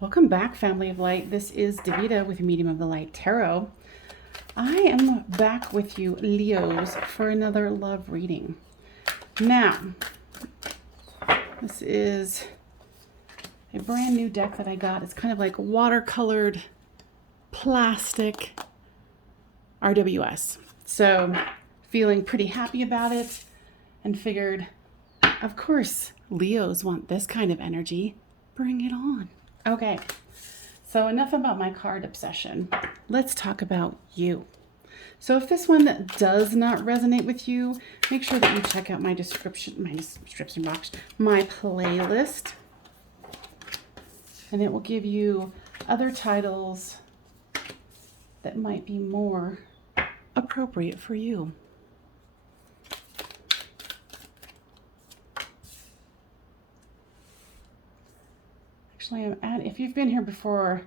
Welcome back, family of light. This is Davida with Medium of the Light Tarot. I am back with you, Leos, for another love reading. Now, this is a brand new deck that I got. It's kind of like watercolored plastic RWS. So, feeling pretty happy about it and figured, of course, Leos want this kind of energy. Bring it on. Okay, so enough about my card obsession. Let's talk about you. So if this one does not resonate with you, make sure that you check out my description box, my playlist, and it will give you other titles that might be more appropriate for you. Actually, if you've been here before,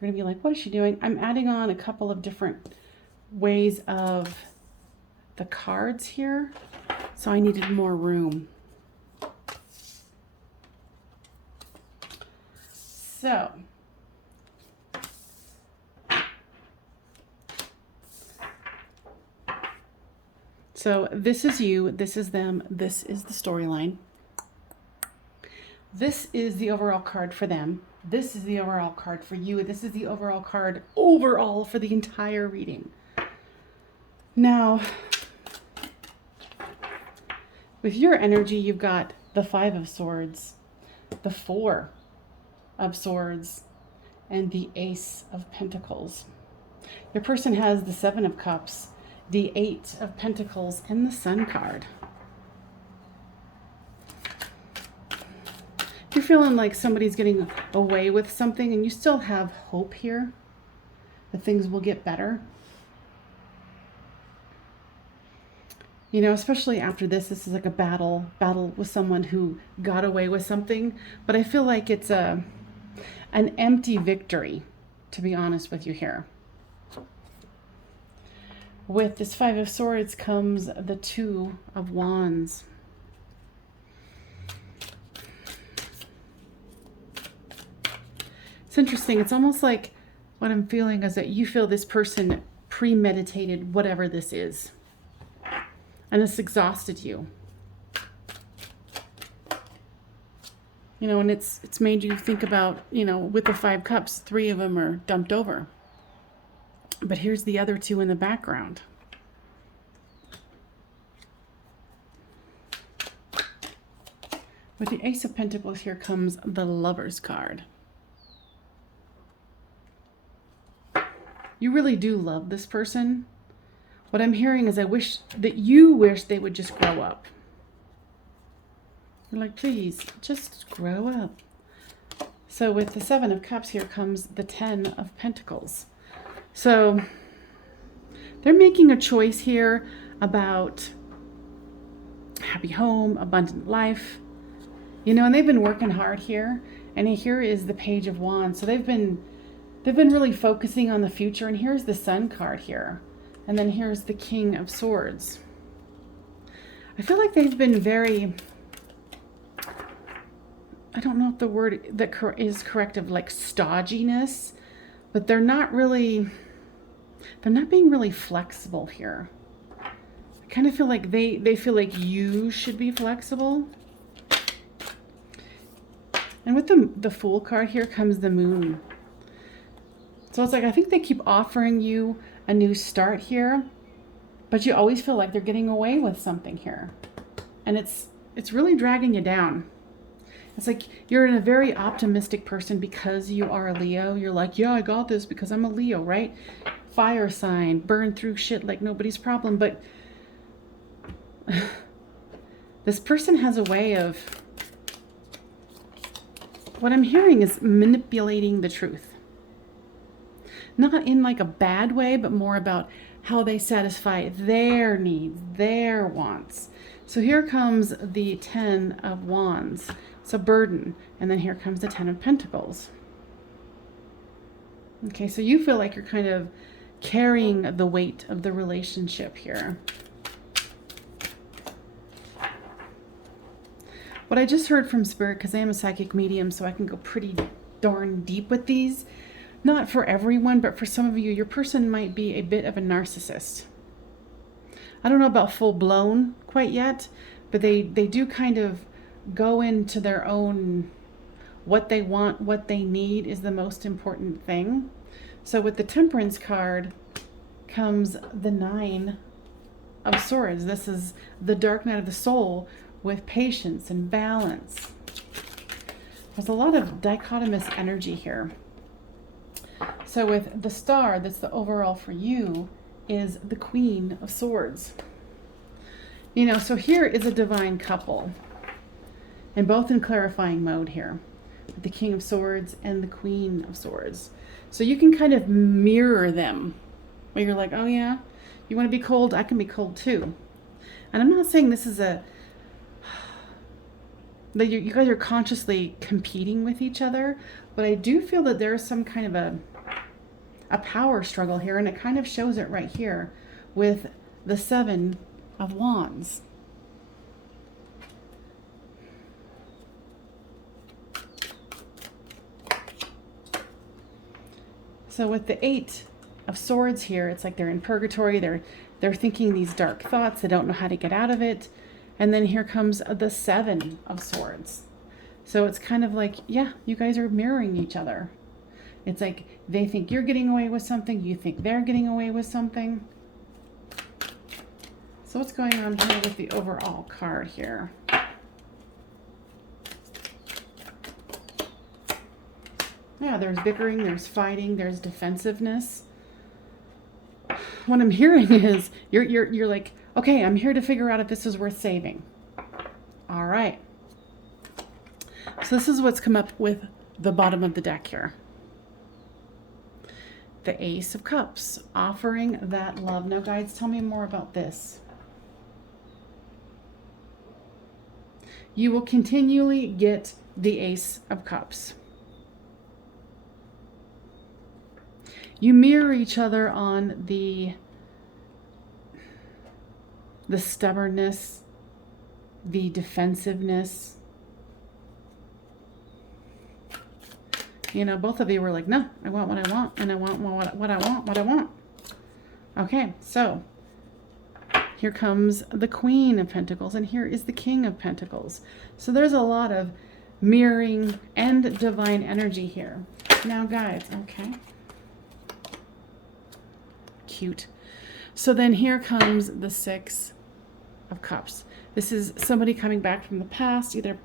you're going to be like, what is she doing? I'm adding on a couple of different ways of the cards here, so I needed more room. So this is you, this is them, this is the storyline. This is the overall card for them. This is the overall card for you. This is the overall card overall for the entire reading. Now, with your energy, you've got the Five of Swords, the Four of Swords, and the Ace of Pentacles. Your person has the Seven of Cups, the Eight of Pentacles, and the Sun card. You're feeling like somebody's getting away with something and you still have hope here that things will get better. You know, especially after this is like a battle with someone who got away with something. But I feel like it's an empty victory, to be honest with you here. With this Five of Swords comes the Two of Wands. It's interesting. It's almost like what I'm feeling is that you feel this person premeditated whatever this is. And it's exhausted you. You know, and it's made you think about, you know, with the Five Cups, 3 of them are dumped over. But here's the other 2 in the background. With the Ace of Pentacles, here comes the Lover's card. You really do love this person. What I'm hearing is you wish they would just grow up. You're like, please, just grow up. So with the Seven of Cups, here comes the Ten of Pentacles. So they're making a choice here about happy home, abundant life. You know, and they've been working hard here. And here is the Page of Wands. So they've been really focusing on the future. And here's the Sun card here. And then here's the King of Swords. I feel like they've been very, I don't know if the word that is correct of like stodginess, but they're not being really flexible here. I kind of feel like they feel like you should be flexible. And with the Fool card here comes the Moon. So it's like, I think they keep offering you a new start here, but you always feel like they're getting away with something here. And it's really dragging you down. It's like you're a very optimistic person because you are a Leo. You're like, yeah, I got this because I'm a Leo, right? Fire sign, burn through shit like nobody's problem. But this person has a way of, what I'm hearing is manipulating the truth. Not in like a bad way, but more about how they satisfy their needs, their wants. So here comes the Ten of Wands. It's a burden. And then here comes the Ten of Pentacles. Okay, so you feel like you're kind of carrying the weight of the relationship here. What I just heard from Spirit, because I am a psychic medium, so I can go pretty darn deep with these. Not for everyone, but for some of you, your person might be a bit of a narcissist. I don't know about full blown quite yet, but they do kind of go into their own, what they want, what they need is the most important thing. So with the Temperance card comes the 9 of Swords. This is the dark night of the soul with patience and balance. There's a lot of dichotomous energy here. So with the Star, that's the overall for you, is the Queen of Swords. You know, so here is a divine couple, and both in clarifying mode here. The King of Swords and the Queen of Swords. So you can kind of mirror them, where you're like, oh yeah, you want to be cold? I can be cold too. And I'm not saying this is that you guys are consciously competing with each other, but I do feel that there's some kind of a power struggle here, and it kind of shows it right here with the 7 of Wands. So with the 8 of Swords here, it's like they're in purgatory. They're thinking these dark thoughts. They don't know how to get out of it. And then here comes the 7 of Swords. So it's kind of like, yeah, you guys are mirroring each other. It's like they think you're getting away with something. You think they're getting away with something. So what's going on here with the overall card here? Yeah, there's bickering, there's fighting, there's defensiveness. What I'm hearing is you're like, okay, I'm here to figure out if this is worth saving. All right. So this is what's come up with the bottom of the deck here. The Ace of Cups, offering that love. Now, guides, tell me more about this. You will continually get the Ace of Cups. You mirror each other on the stubbornness, the defensiveness. You know, both of you were like, no, I want what I want, and I want what I want. Okay, so here comes the Queen of Pentacles, and here is the King of Pentacles. So there's a lot of mirroring and divine energy here. Now, guys, okay. Cute. So then here comes the 6 of Cups. This is somebody coming back from the past, either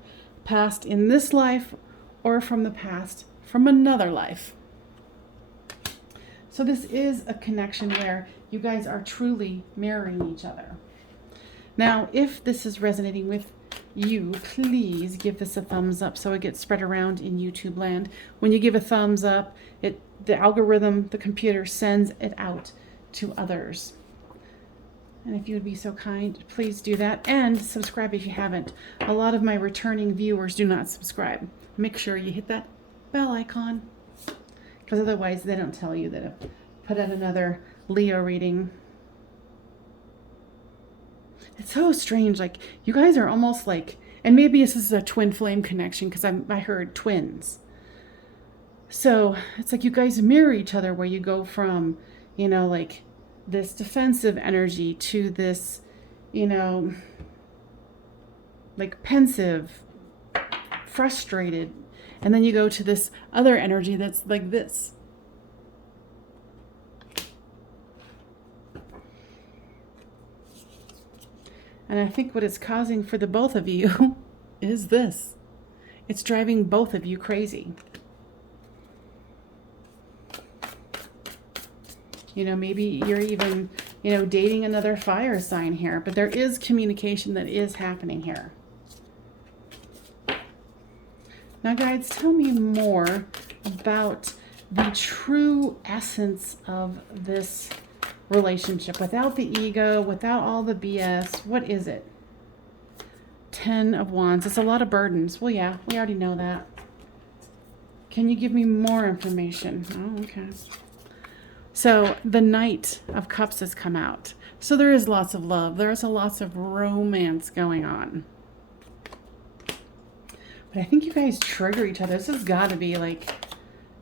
past in this life or from the past from another life. So this is a connection where you guys are truly mirroring each other. Now, if this is resonating with you, please give this a thumbs up so it gets spread around in YouTube land. When you give a thumbs up, the algorithm, the computer sends it out to others. And if you would be so kind, please do that, and subscribe if you haven't. A lot of my returning viewers do not subscribe. Make sure you hit that bell icon, because otherwise they don't tell you that I've put out another Leo reading. It's so strange, like you guys are almost like, and maybe this is a twin flame connection, because I heard twins. So it's like you guys mirror each other, where you go from, you know, like this defensive energy to this, you know, like pensive, frustrated, and then you go to this other energy that's like this. And I think what it's causing for the both of you is this. It's driving both of you crazy. You know, maybe you're even, you know, dating another fire sign here, but there is communication that is happening here. Now, guides, tell me more about the true essence of this relationship, without the ego, without all the BS. What is it? 10 of Wands. It's a lot of burdens. Well, yeah, we already know that. Can you give me more information? Oh, okay. So the Knight of Cups has come out. So there is lots of love. There's lots of romance going on. But I think you guys trigger each other. This has got to be like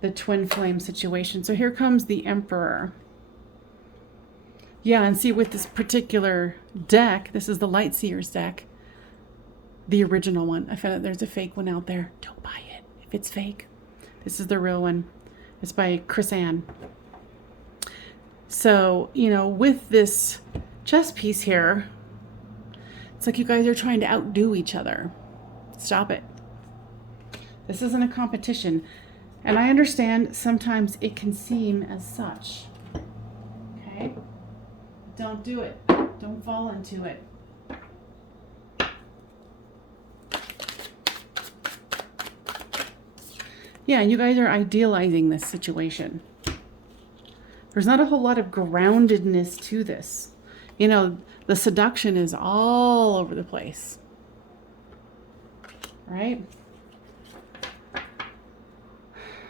the twin flame situation. So here comes the Emperor. Yeah, and see with this particular deck, this is the Light Seers deck, the original one. I found out there's a fake one out there. Don't buy it if it's fake. This is the real one. It's by Chris Ann. So, you know, with this chess piece here, it's like you guys are trying to outdo each other. Stop it. This isn't a competition. And I understand sometimes it can seem as such. Okay? Don't do it. Don't fall into it. Yeah, you guys are idealizing this situation. There's not a whole lot of groundedness to this. You know, the seduction is all over the place. Right?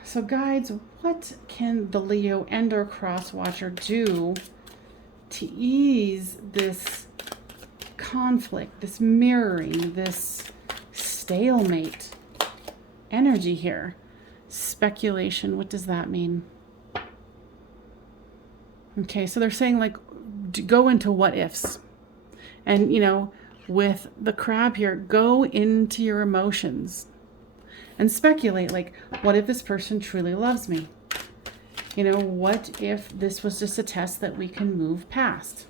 So guides, what can the Leo and or cross watcher do to ease this conflict, this mirroring, this stalemate energy here? Speculation, what does that mean? Okay, so they're saying like go into what ifs. And you know, with the crab here, go into your emotions and speculate like, what if this person truly loves me? You know, what if this was just a test that we can move past?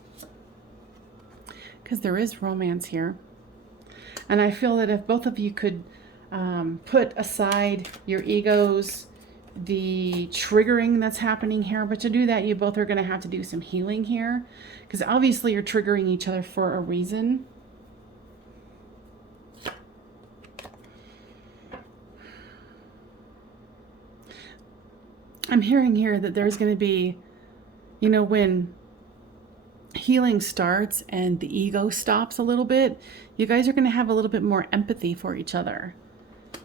Because there is romance here. And I feel that if both of you could put aside your egos, the triggering that's happening here, but to do that, you both are going to have to do some healing here. Because obviously you're triggering each other for a reason. I'm hearing here that there's going to be, you know, when healing starts and the ego stops a little bit, you guys are going to have a little bit more empathy for each other.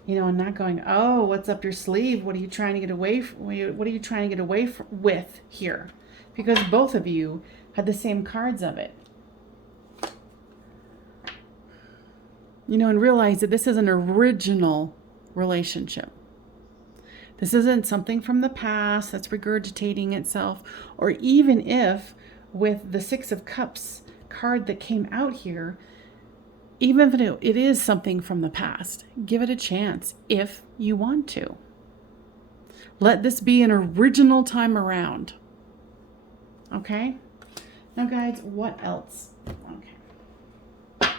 You know, and not going, oh, what's up your sleeve? What are you trying to get away from? What are you trying to get away with here? Because both of you had the same cards of it. You know, and realize that this is an original relationship. This isn't something from the past that's regurgitating itself, or even if with the Six of Cups card that came out here, even if it is something from the past, give it a chance if you want to. Let this be an original time around. Okay? Now, guys, what else? Okay.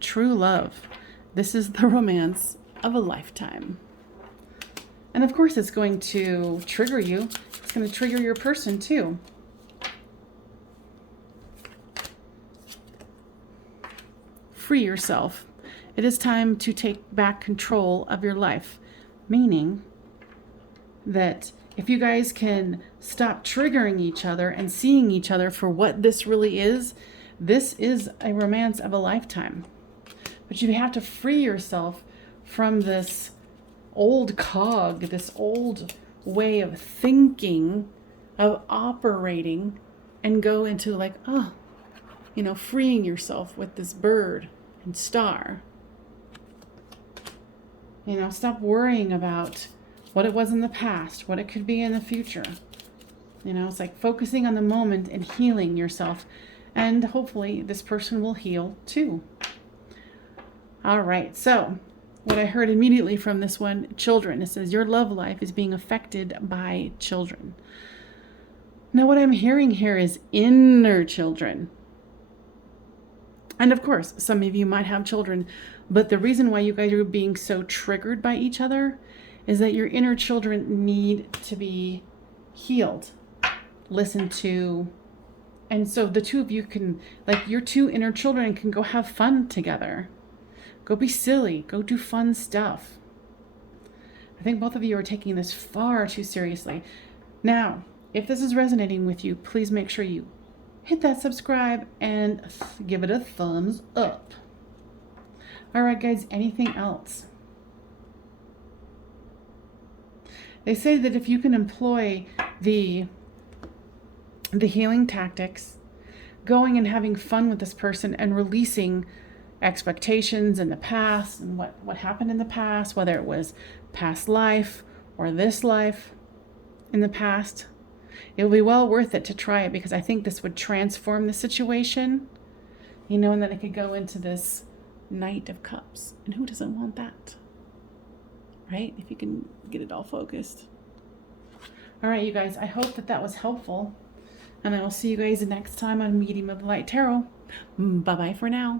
True love. This is the romance of a lifetime. And of course, it's going to trigger you. It's going to trigger your person too. Free yourself. It is time to take back control of your life. Meaning that if you guys can stop triggering each other and seeing each other for what this really is, this is a romance of a lifetime. But you have to free yourself from this old cog, this old way of thinking, of operating, and go into like, oh, you know, freeing yourself with this bird and star. You know, stop worrying about what it was in the past, what it could be in the future. You know, it's like focusing on the moment and healing yourself. And hopefully this person will heal too. All right, so what I heard immediately from this one, children. It says your love life is being affected by children. Now what I'm hearing here is inner children. And of course, some of you might have children, but the reason why you guys are being so triggered by each other is that your inner children need to be healed, listened to. And so the two of you can, like your two inner children can go have fun together. Go be silly, go do fun stuff. I think both of you are taking this far too seriously. Now, if this is resonating with you, please make sure you hit that subscribe and give it a thumbs up. All right, guys, anything else? They say that if you can employ the healing tactics, going and having fun with this person and releasing, expectations in the past and what happened in the past, whether it was past life or this life in the past. It will be well worth it to try it, because I think this would transform the situation, and then it could go into this Knight of Cups. And who doesn't want that? Right? If you can get it all focused. All right, you guys, I hope that was helpful. And I will see you guys next time on Medium of the Light Tarot. Bye-bye for now.